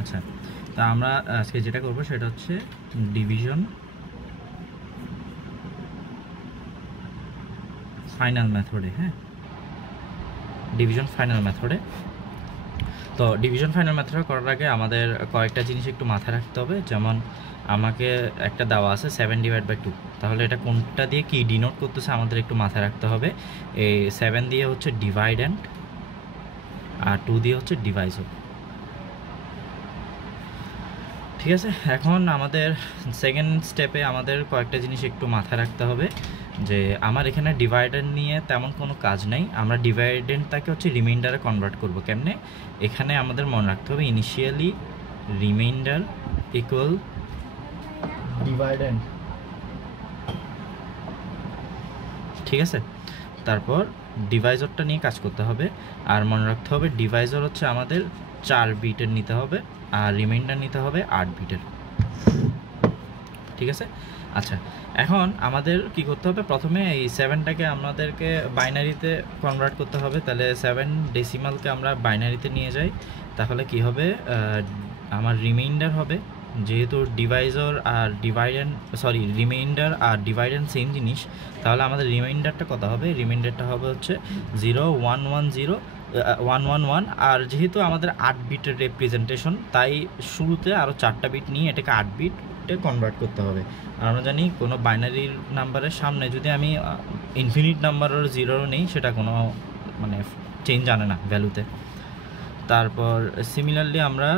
আচ্ছা, তা আমরা আজকে যেটা করবো সেটা হচ্ছে ডিভিশন ফাইনাল মেথডে। হ্যাঁ, ডিভিশন ফাইনাল মেথডে। তো ডিভিশন ফাইনাল মেথড করার আগে আমাদের কয়েকটা জিনিস একটু মাথায় রাখতে হবে। যেমন আমাকে একটা দেওয়া আছে 7/2, তাহলে এটা কোনটা দিয়ে কি ডিনোট করতেছে আমাদের একটু মাথায় রাখতে হবে। এই 7 দিয়ে হচ্ছে ডিভাইডেন্ট আর 2 দিয়ে হচ্ছে ডিভাইজর। ঠিক আছে, এখন আমাদের সেকেন্ড স্টেপে আমাদের কয়েকটা জিনিস একটু মাথায় রাখতে হবে যে আমার এখানে ডিভাইডেন্ট নিয়ে তেমন কোনো কাজ নেই। আমরা ডিভাইডেন্টটাকে হচ্ছে রিমাইন্ডারে কনভার্ট করব কেমনে। এখানে আমাদের মনে রাখতে হবে ইনিশিয়ালি রিমাইন্ডার ইকুয়াল ডিভাইডেন্ট। ঠিক আছে, তারপর ডিভাইজরটা নিয়ে কাজ করতে হবে। আর মনে রাখতে হবে ডিভাইজর হচ্ছে আমাদের 4 বিটের নিতে হবে আর রিমাইন্ডার নিতে হবে 8 বিটের। ঠিক আছে, আচ্ছা এখন আমাদের কি করতে হবে, প্রথমে এই 7টাকে আমাদেরকে বাইনারিতে কনভার্ট করতে হবে। তাহলে 7 ডেসিমালকে আমরা বাইনারিতে নিয়ে যাই, তাহলে কি হবে, আমার রিমাইন্ডার হবে, যেহেতু ডিভাইজর আর রিমাইন্ডার আর ডিভাইডেন্ট সেম জিনিস, তাহলে আমাদের রিমাইন্ডারটা কত হবে, রিমাইন্ডারটা হবে হচ্ছে 0 1 1 0 1 1 1। আর যেহেতু আমাদের 8 বিটের রিপ্রেজেন্টেশন, তাই শুরুতে আরও 4টা বিট নিয়ে এটাকে 8 বিটে কনভার্ট করতে হবে। আর আমরা জানি কোনো বাইনারি নাম্বারের সামনে যদি আমি ইনফিনিট নাম্বারের 0 নেই, সেটা কোনো মানে চেঞ্জ আনে না ভ্যালুতে। তারপর সিমিলারলি আমরা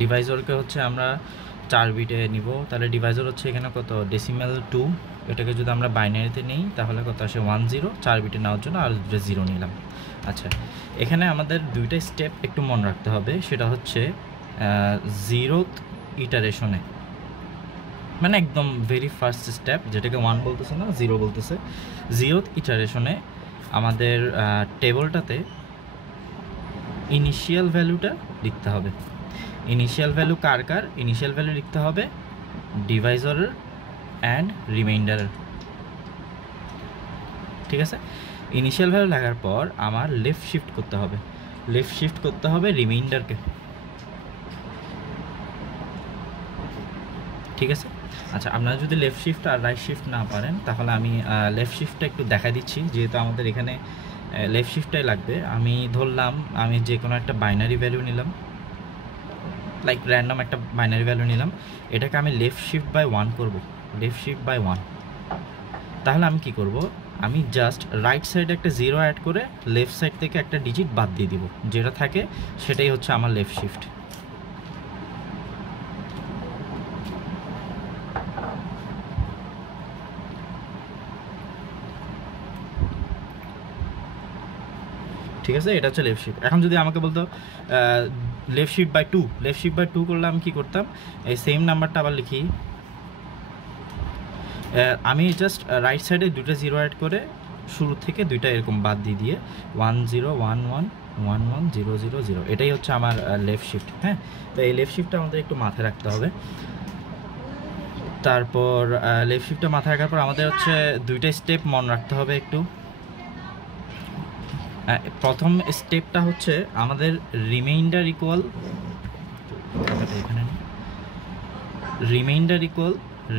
ডিভাইজরকে হচ্ছে আমরা 4 বিটে নিব। তাহলে ডিভাইজর হচ্ছে এখানে কত, ডেসিমাল 2, এটাকে যদি আমরা বাইনারিতে নিই তাহলে কত আসে 1 0, 4 বিটে নেওয়ার জন্য আর 0 নিলাম। আচ্ছা, এখানে আমাদের দুইটা স্টেপ একটু মনে রাখতে হবে, সেটা হচ্ছে 0th ইটারেশনে, মানে একদম ভেরি ফার্স্ট স্টেপ, যেটাকে 1 বলতেছে না 0 বলতেছে। 0th ইটারেশনে আমাদের টেবলটাতে ইনিশিয়াল ভ্যালুটা লিখতে হবে। ইনিশিয়াল ভ্যালু কার কার, ইনিশিয়াল ভ্যালু লিখতে হবে ডিভাইজরের অ্যান্ড রিমাইন্ডারের। ঠিক আছে, ইনিশিয়াল ভ্যালু লেখার পর আমার লেফট শিফট করতে হবে রিমাইন্ডারকে। ঠিক আছে, আচ্ছা আপনারা যদি লেফট শিফট আর রাইট শিফট না পারেন, তাহলে আমি লেফট শিফটটা একটু দেখা দিচ্ছি, যেহেতু আমাদের এখানে লেফট শিফটটাই লাগবে। আমি ধরলাম আমি যে কোনো একটা বাইনারি ভ্যালু নিলাম, লাইক র্যান্ডম একটা বাইনারি ভ্যালু নিলাম, এটাকে আমি লেফট শিফট বাই 1 করব, লেফট শিফট বাই 1। তাহলে আমি কি করব, আমি জাস্ট রাইট সাইডে একটা 0 অ্যাড করে লেফট সাইড থেকে একটা ডিজিট বাদ দিয়ে দিব, যেটা থাকে সেটাই হচ্ছে আমার লেফট শিফট। ঠিক আছে, এটা হচ্ছে লেফট শিফট। এখন যদি আমাকে বলতো লেফট শিফট বাই 2 করলে আমি কী করতাম, এই সেম নাম্বারটা আবার লিখি, আমি জাস্ট রাইট সাইডে 2টা 0 অ্যাড করে শুরু থেকে 2টা এরকম বাদ দিয়ে 1 0 1 1 1 1 0 0 0, এটাই হচ্ছে আমার লেফট শিফট। হ্যাঁ, তো এই লেফট শিফটটা আমাদের একটু মাথায় রাখতে হবে। তারপর লেফট শিফটটা মাথায় রাখার পর আমাদের হচ্ছে 2টা স্টেপ মনে রাখতে হবে একটু। প্রথম স্টেপটা হচ্ছে আমাদের রিমাইন্ডার ইকুয়াল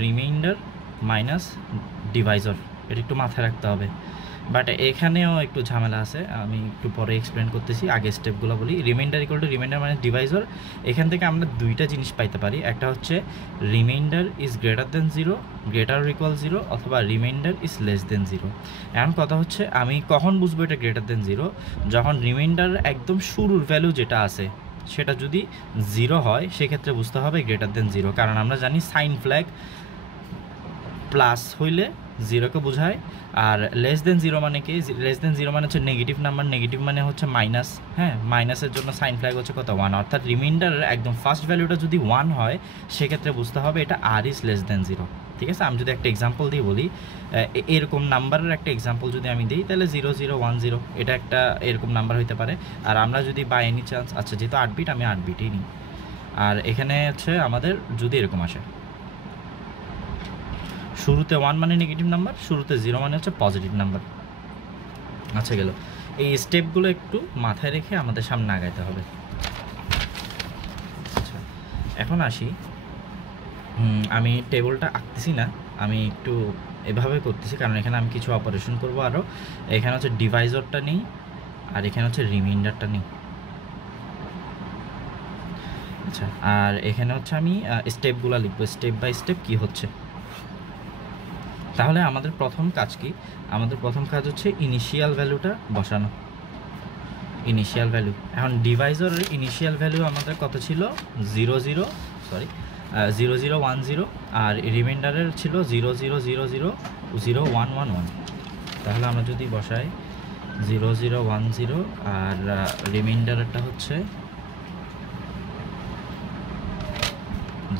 রিমাইন্ডার মাইনাস ডিভাইজর, এটা একটু মাথায় রাখতে হবে। বাট এখানেও একটু ঝামেলা আছে, আমি একটু পরে এক্সপ্লেন করতেছি, আগে স্টেপগুলো বলি। Reminder equal to reminder minus ডিভাইজর, এখান থেকে আমরা 2টা জিনিস পাইতে পারি। একটা হচ্ছে reminder is greater than 0, greater equal 0, অথবা রিমাইন্ডার ইজ লেস দেন 0। এখন কথা হচ্ছে আমি কখন বুঝবো এটা গ্রেটার দেন 0, যখন রিমাইন্ডার একদম শুরুর ভ্যালু যেটা আছে সেটা যদি 0 হয়, সেক্ষেত্রে বুঝতে হবে গ্রেটার দেন 0। কারণ আমরা জানি সাইন ফ্ল্যাগ প্লাস হইলে 0কে বোঝায়, আর লেস দেন 0 মানে কি, লেস দেন 0 মানে হচ্ছে নেগেটিভ নাম্বার, নেগেটিভ মানে হচ্ছে মাইনাস। হ্যাঁ, মাইনাসের জন্য সাইন ফ্ল্যাগ হচ্ছে কত, 1। অর্থাৎ রিমাইন্ডারের একদম ফার্স্ট ভ্যালুটা যদি 1 হয়, সেক্ষেত্রে বুঝতে হবে এটা আর ইজ লেস দেন 0। ঠিক আছে, আমি যদি একটা এক্সাম্পল দিয়ে বলি, এরকম নাম্বারের একটা এক্সাম্পল যদি আমি দিই, তাহলে 0 0 1 0, এটা একটা এরকম নাম্বার হইতে পারে। আর আমরা যদি বাই এনি চান্স, আচ্ছা যেহেতু 8 বিট, আমি 8 বিটই নিই। আর এখানে হচ্ছে আমাদের যদি এরকম আসে, শুরুতে 1 মানে নেগেটিভ নাম্বার, শুরুতে 0 মানে হচ্ছে পজিটিভ নাম্বার। আচ্ছা গেল, এই স্টেপগুলো একটু মাথায় রেখে আমাদের সামনে আগাইতে হবে। আচ্ছা, এখন আসি, আমি টেবিলটা আঁকতেছি না, আমি একটু এভাবে করতেছি কারণ এখানে আমি কিছু অপারেশন করব আরও। এখানে হচ্ছে ডিভাইজরটা নেই আর এখানে হচ্ছে রিমাইন্ডারটা নেই। আচ্ছা, আর এখানে হচ্ছে আমি স্টেপগুলো লিখবো, স্টেপ বাই স্টেপ কী হচ্ছে। তাহলে আমাদের প্রথম কাজ কি? আমাদের প্রথম কাজ হচ্ছে ইনিশিয়াল ভ্যালুটা বসানো, ইনিশিয়াল ভ্যালু। এখন ডিভাইজরের ইনিশিয়াল ভ্যালু আমাদের কত ছিল? 0010 আর রিমাইন্ডারের ছিল 00000111। তাহলে আমরা যদি বসাই 0010 আর রিমাইন্ডারটা হচ্ছে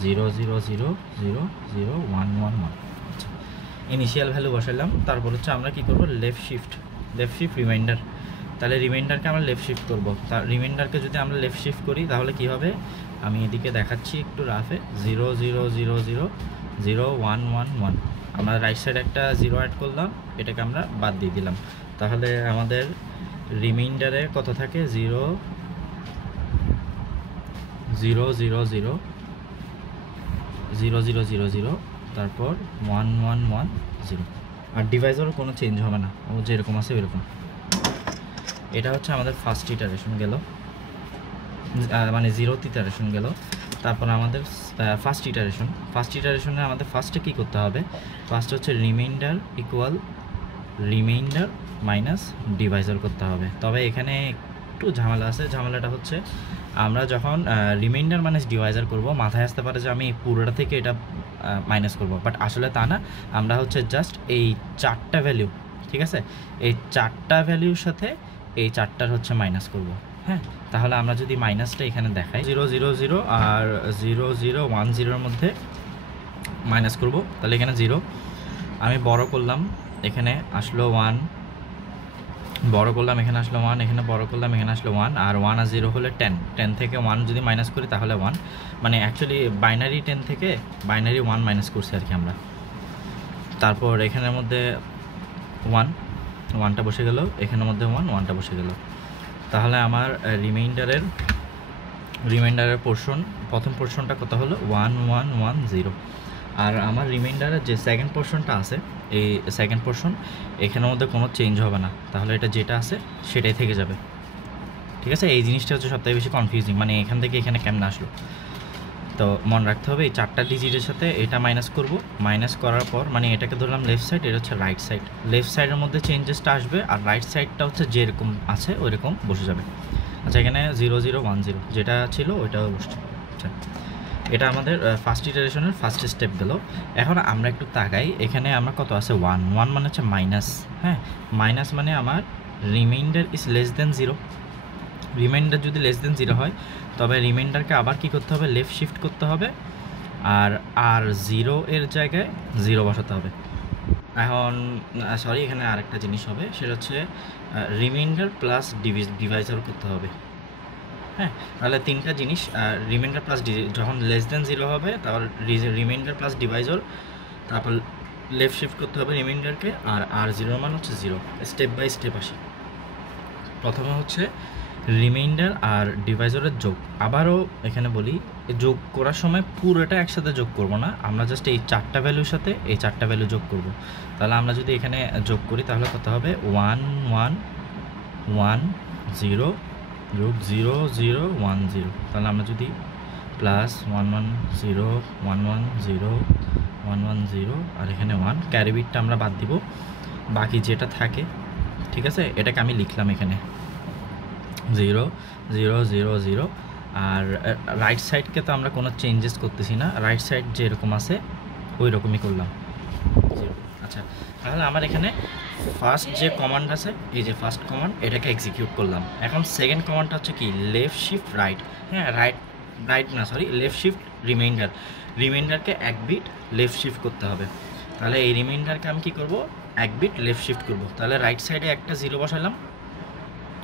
00000111। আচ্ছা, ইনিশিয়াল ভ্যালু বসাইলাম। তারপর হচ্ছে আমরা কি করব? Left shift reminder. তাহলে রিমাইন্ডারকে আমরা লেফট শিফট করব। তার রিমাইন্ডারকে যদি আমরা লেফট শিফট করি তাহলে কি হবে? আমি এদিকে দেখাচ্ছি একটু রাফে, 00000111। আমরা রাইট সাইডে একটা 0 অ্যাড করলাম, এটাকে আমরা বাদ দিয়ে দিলাম। তাহলে আমাদের রিমাইন্ডারে কত থাকে? 0000 তারপর 1110। আর ডিভাইসেরও কোনো চেঞ্জ হবে না, ও যেরকম আছে ওইরকম। এটা হচ্ছে আমাদের ফার্স্ট ইটারেশন গেল, মানে 0th ইটারেশন গেল। তারপর আমাদের ফার্স্ট ইটারেশনে আমাদের ফার্স্টে কী করতে হবে? ফার্স্ট হচ্ছে reminder equal reminder minus Deviser করতে হবে। তবে এখানে একটু ঝামেলা আছে। ঝামেলাটা হচ্ছে আমরা যখন রিমাইন্ডার মাইনাস ডিভাইজার করব, মাথায় আসতে পারে যে আমি পুরোটা থেকে এটা মাইনাস করব, বাট আসলে তা না। আমরা হচ্ছে জাস্ট এই 4টা ভ্যালু, ঠিক আছে, এই 4টা ভ্যালুর সাথে এই 4টার হচ্ছে মাইনাস করব। হ্যাঁ, তাহলে আমরা যদি মাইনাসটা এখানে দেখাই 000 আর 0010 মধ্যে মাইনাস করব, তাহলে এখানে 0 আমি বড় করলাম, এখানে আসলো 1, বড় করলাম এখানে আসলো 1, এখানে বড় করলাম এখানে আসলো 1, আর 1 আর 0 হলে 10 থেকে 1 যদি মাইনাস করি তাহলে 1, মানে অ্যাকচুয়ালি বাইনারি 10 থেকে বাইনারি 1 মাইনাস করছি আর কি আমরা। তারপর এখানের মধ্যে 1টা বসে গেল, এখানের মধ্যে 1টা বসে গেল। তাহলে আমার রিমাইন্ডারের পোর্শন, প্রথম পোর্শনটা কত হলো? 1110। আর আমার রিমাইন্ডারের যে সেকেন্ড পোর্শনটা আছে, এই সেকেন্ড পোর্শন এখানের মধ্যে কোনো চেঞ্জ হবে না, তাহলে এটা যেটা আছে সেটাই থেকে যাবে। ঠিক আছে, এই জিনিসটা হচ্ছে সবথেকে বেশি কনফিউজিং, মানে এখান থেকে এখানে কেমন আসলো। তো মনে রাখতে হবে এই 4টা ডিজিটের সাথে এটা মাইনাস করব, মাইনাস করার পর মানে এটাকে ধরলাম লেফট সাইড, এটা হচ্ছে রাইট সাইড। লেফট সাইডের মধ্যে চেঞ্জেসটা আসবে আর রাইট সাইডটা হচ্ছে যেরকম আছে ওইরকম বসে যাবে। আচ্ছা, এখানে 0010 যেটা ছিল ওইটাও বসছে। আচ্ছা, এটা আমাদের ফার্স্ট ইটারেশনের ফার্স্ট স্টেপ গেল। এখন আমরা একটু তাকাই, এখানে আমার কত আছে? 1 মানে হচ্ছে মাইনাস। হ্যাঁ, মাইনাস মানে আমার reminder is less than 0। Reminder যদি লেস দেন 0 হয় তবে রিমাইন্ডারকে আবার কি করতে হবে? লেফট শিফট করতে হবে আর 0 এর জায়গায় 0 বসাতে হবে। এখন সরি, এখানে আরেকটা জিনিস হবে, সেটা হচ্ছে রিমাইন্ডার প্লাস ডিভাইজার করতে হবে। হ্যাঁ, তাহলে 3টা জিনিস, রিমাইন্ডার প্লাস যখন লেস দেন 0 হবে তাহলে রিমাইন্ডার প্লাস ডিভাইজার, তারপর লেফট শিফট করতে হবে রিমাইন্ডারকে, আর 0 মান হচ্ছে 0। স্টেপ বাই স্টেপ আসি। প্রথমে হচ্ছে রিমাইন্ডার আর ডিভাইজারের যোগ। আবারও এখানে বলি, যোগ করার সময় পুরোটা একসাথে যোগ করব না, আমরা জাস্ট এই 4টা ভ্যালুর সাথে এই 4টা ভ্যালু যোগ করব। তাহলে আমরা যদি এখানে যোগ করি তাহলে কত হবে? 1110 যোগ 0010। তাহলে আমরা যদি প্লাস 110 আর এখানে 1, ক্যারি বিটটা আমরা বাদ দিব, বাকি যেটা থাকে, ঠিক আছে, এটাকে আমি লিখলাম এখানে 0000। আর রাইট সাইডকে তো আমরা কোনো চেঞ্জেস করতেছি না, রাইট সাইড যেরকম আছে ওই রকমই করলাম 0। আচ্ছা, তাহলে আমার এখানে ফার্স্ট যে কমান্ড আছে, এই যে ফার্স্ট কমান্ড, এটাকে এক্সিকিউট করলাম। এখন সেকেন্ড কমান্ডটা হচ্ছে কি? Left shift right. হ্যাঁ, লেফট শিফট রিমাইন্ডারকে 1 বিট লেফট শিফট করতে হবে। তাহলে এই রিমাইন্ডারকে আমি কি করব? 1 বিট লেফট শিফট করব। তাহলে রাইট সাইডে একটা 0 বসালাম,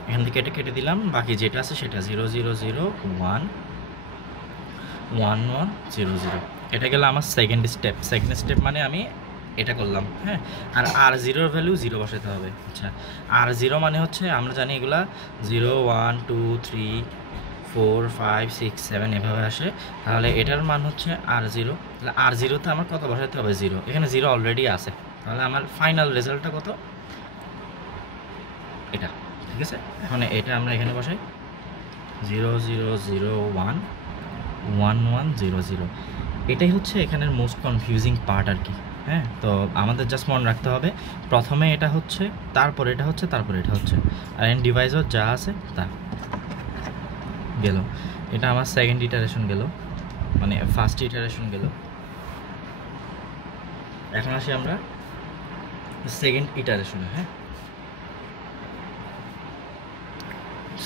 এখান থেকে এটা কেটে দিলাম, বাকি যেটা আছে সেটা 00011100। এটা গেল আমার সেকেন্ড স্টেপ মানে আমি এটা করলাম, হ্যাঁ। আর R0 ভ্যালু 0 বসাতে হবে। আচ্ছা, R0 মানে হচ্ছে আমরা জানি এগুলা 0 1 2 3 4 5 6 7 এভাবে আসে। তাহলে এটার মান হচ্ছে R0। তাহলে R0তে আমার কত বসাতে হবে? 0। এখানে 0 অলরেডি আছে, তাহলে আমার ফাইনাল রেজাল্টটা কত? এটা, ঠিক আছে। এখন এটা আমরা এখানে বসাই 0 0 0 1 1 1 0 0। এটাই হচ্ছে এখানের মোস্ট কনফিউজিং পার্ট আর কি, হ্যাঁ। তো আমাদের জাস্ট মনে রাখতে হবে প্রথমে এটা হচ্ছে, তারপর এটা হচ্ছে, তারপর এটা হচ্ছে, আর এন ডিভাইসর যা আছে তা গেল। এটা আমার সেকেন্ড ইটারেশন গেল, মানে ফার্স্ট ইটারেশন গেল। এখন আসি আমরা সেকেন্ড ইটারেশনে, হ্যাঁ।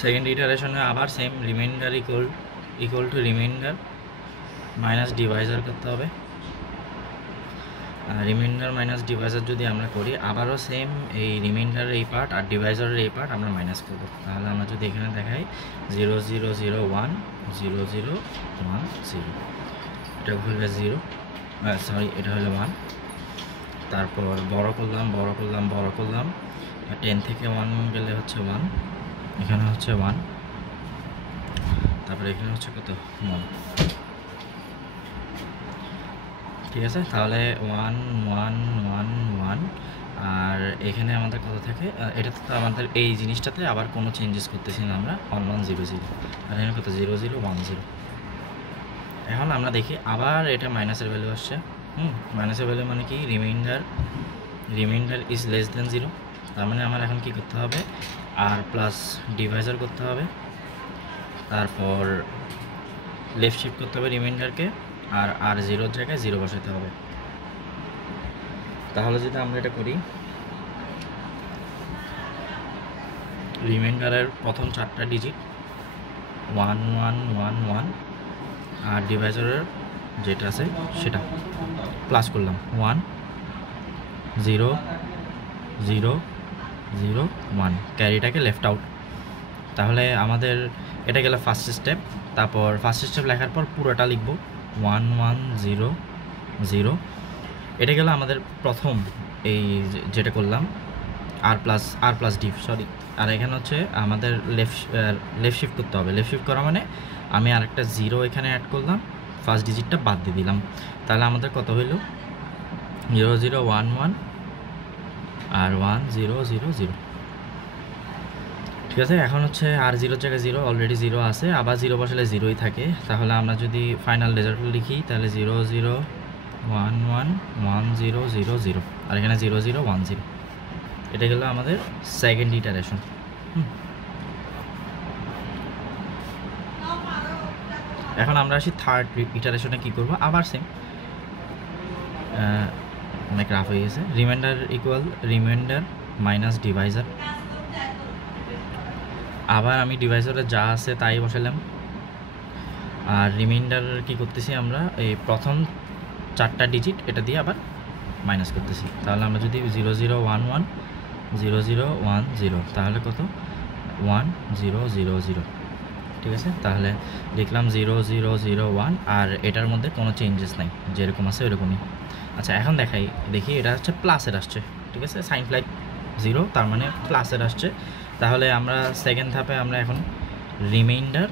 সেকেন্ড ইটারেশনে আবার same reminder equal to reminder minus Deviser করতে হবে। রিমাইন্ডার মাইনাস ডিভাইজার যদি আমরা করি, আবারও সেম এই রিমাইন্ডারের এই পার্ট আর ডিভাইজারের এই পার্ট আমরা মাইনাস করব। তাহলে আমরা যদি এখানে দেখাই 0 0 0 1 0 0 1 0, এটা হলো 0, সরি এটা হলো 1। তারপর বড় করলাম, বড় করলাম, বড় করলাম, 10 থেকে 1 গেলে হচ্ছে 1, এখানে হচ্ছে 1, তারপরে এখানে হচ্ছে কত? 1, ঠিক আছে। তাহলে 1 1 1 1, আর এখানে আমাদের কত থাকে? এটাতে তো আমাদের এই জিনিসটাতে আবার কোনো চেঞ্জেস করতেছি না আমরা, 1 1 0 0, আর এখানে কত? 0 0 1 0। এখন আমরা দেখি আবার এটা মাইনাসের ভ্যালু আসছে। মাইনাসের ভ্যালু মানে কি? Reminder is less than 0। তার মানে আমার এখন কি করতে হবে? আর প্লাস ডিভাইজার করতে হবে, তারপর লেফট শিফট করতে হবে রিমাইন্ডারকে, আর 0 জায়গায় 0 বসাতে হবে। তাহলে যদি আমরা এটা করি, রিমাইন্ডারের প্রথম 4টা ডিজিট 1 1 1 1, আর ডিভাইজারের যেটা আছে সেটা প্লাস করলাম 1 0 0 0 1, ক্যারিটাকে লেফট আউট। তাহলে আমাদের এটা গেল ফার্স্ট স্টেপ। তারপর ফার্স্ট স্টেপ লেখার পর পুরোটা লিখব 1 1 0 0। এটা গেল আমাদের প্রথম এই যেটা করলাম আর প্লাস ডিভ, সরি। আর এখানে হচ্ছে আমাদের লেফট শিফট করতে হবে। লেফট শিফট করা মানে আমি আরেকটা 0 এখানে অ্যাড করলাম, ফার্স্ট ডিজিটটা বাদ দিয়ে দিলাম। তাহলে আমাদের কত হইল? 0 0 1 1 আর 1 0 0 0, ঠিক আছে। এখন হচ্ছে আর 0 জায়গায় 0 অলরেডি 0 আছে, আবার 0 বসালে 0ই থাকে। তাহলে আমরা যদি ফাইনাল রেজাল্ট লিখি তাহলে 0 0 1 1 1 0 0 0, আর এখানে 0 0 1 0। এটা গেল আমাদের সেকেন্ড ইটারেশন। এখন আমরা আসি থার্ড ইটারেশনে কি করব? আবার সেম, অনেক রাফ হয়ে গেছে। Reminder equal reminder minus Deviser. আবার আমি ডিভাইজারে যা আছে তাই বসালাম, আর রিমাইন্ডার কি করতেছি আমরা এই প্রথম 4টা ডিজিট এটা দিয়ে আবার মাইনাস করতেছি। তাহলে আমরা যদি 0 0 1 1 0 0 1 0, তাহলে কত? 1 0 0 0, ঠিক আছে। তাহলে লিখলাম 0 0 0 1, আর এটার মধ্যে কোনো চেঞ্জেস নাই, যেরকম আছে ওরকমই। আচ্ছা, এখন দেখি এটা হচ্ছে প্লাসের আসছে, ঠিক আছে। সাইন ফ্ল্যাগ 0, তার মানে প্লাসের আসছে। তাহলে আমরা সেকেন্ড ধাপে আমরা এখন reminder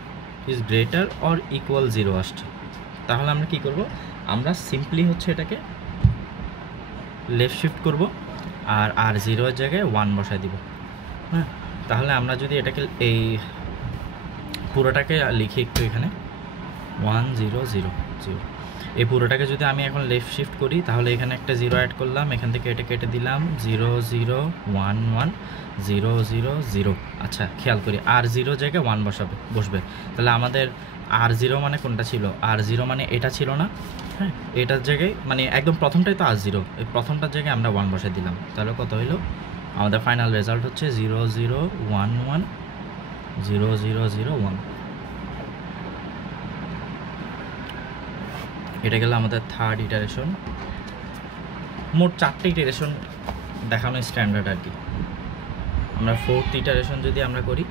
is greater or equal 0 আসছে। তাহলে আমরা কি করব? আমরা সিম্পলি হচ্ছে এটাকে লেফট শিফট করব, আর 0 এর জায়গায় 1 বসাই দিব, হ্যাঁ। তাহলে আমরা যদি এটাকে এই পুরোটাকে লিখি একটু, এখানে 1 0 0 0, এই পুরোটাকে যদি আমি এখন লেফট শিফট করি তাহলে এখানে একটা 0 অ্যাড করলাম, এখান থেকে এটা কেটে দিলাম 0 0 1 1 0 0 0। আচ্ছা, খেয়াল করি আর 0 জায়গায় 1 বসবে। তাহলে আমাদের R0 মানে কোনটা ছিল? R0 মানে এটা ছিল না, হ্যাঁ। এটার জায়গায় মানে একদম প্রথমটাই তো R0, এই প্রথমটার জায়গায় আমরা 1 বসাই দিলাম। তাহলে কত হইলো? আমাদের ফাইনাল রেজাল্ট হচ্ছে 0 0 1 1 0 0 0 1। এটা গেল আমাদের থার্ড ইটারেশন। মোট 4টে ইটারেশন দেখানো স্ট্যান্ডার্ড আর কি। আমরা ফোর্থ ইটারেশন যদি আমরা করি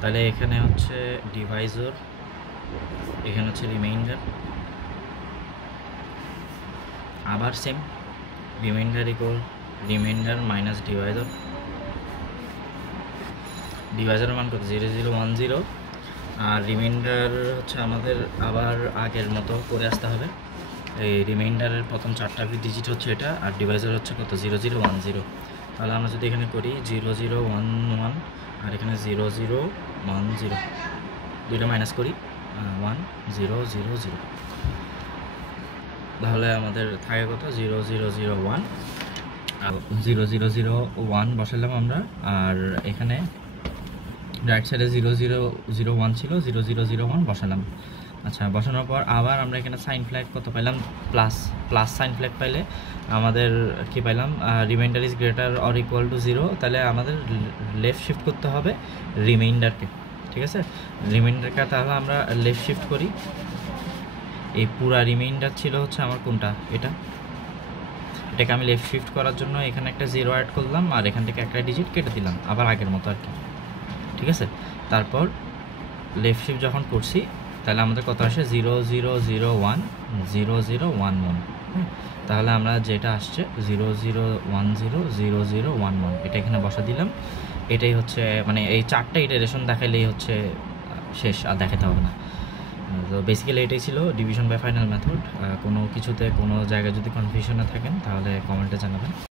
তাহলে এখানে হচ্ছে ডিভাইজার, এখানে হচ্ছে রিমাইন্ডার, আবার same reminder equal reminder minus divisor. ডিভাইজারের মান কত 0010, আর রিমাইন্ডার হচ্ছে আমাদের আবার আগের মতো করে আসতে হবে। এই রিমাইন্ডারের প্রথম 4টা ডিজিট হচ্ছে এটা, আর ডিভাইজার হচ্ছে কত 0010। তাহলে আমরা যদি এখানে করি 0011 আর এখানে 0010, দুইটা মাইনাস করি 1000, তাহলে আমাদের থাকে কত 0001 আর 0001 বসালাম আমরা। আর এখানে রাইট সাইডে 0001 ছিল, 0001 বসালাম। আচ্ছা, বসানোর পর আবার আমরা এখানে সাইন ফ্ল্যাগ কত পাইলাম, প্লাস সাইন ফ্ল্যাগ পাইলে আমাদের কি পাইলাম, reminder is greater or equal to 0, তাহলে আমাদের লেফট শিফট করতে হবে রিমাইন্ডারকে। ঠিক আছে, রিমাইন্ডারকে তাহলে আমরা লেফট শিফট করি। এই পুরা রিমাইন্ডার ছিল হচ্ছে আমার কোনটা, এটাকে আমি লেফট শিফট করার জন্য এখানে একটা 0 অ্যাড করলাম, আর এখান থেকে একটা ডিজিট কেটে দিলাম আবার আগের মতো আর কি। ঠিক আছে, তারপর লেফট শিফট যখন করছি তাহলে আমাদের কত আসে 0001 0011। তাহলে আমরা যেটা আসছে 0010 এটা এখানে বসা দিলাম। এটাই হচ্ছে মানে এই 4টা ইটারেশন দেখাইলেই হচ্ছে শেষ, আর দেখাতে হবে না। তো বেসিক্যালি এটাই ছিল ডিভিশন বাই ফাইনাল মেথড। কোনো কিছুতে কোনো জায়গায় যদি কনফিউশনে থাকেন তাহলে কমেন্টে জানাবেন।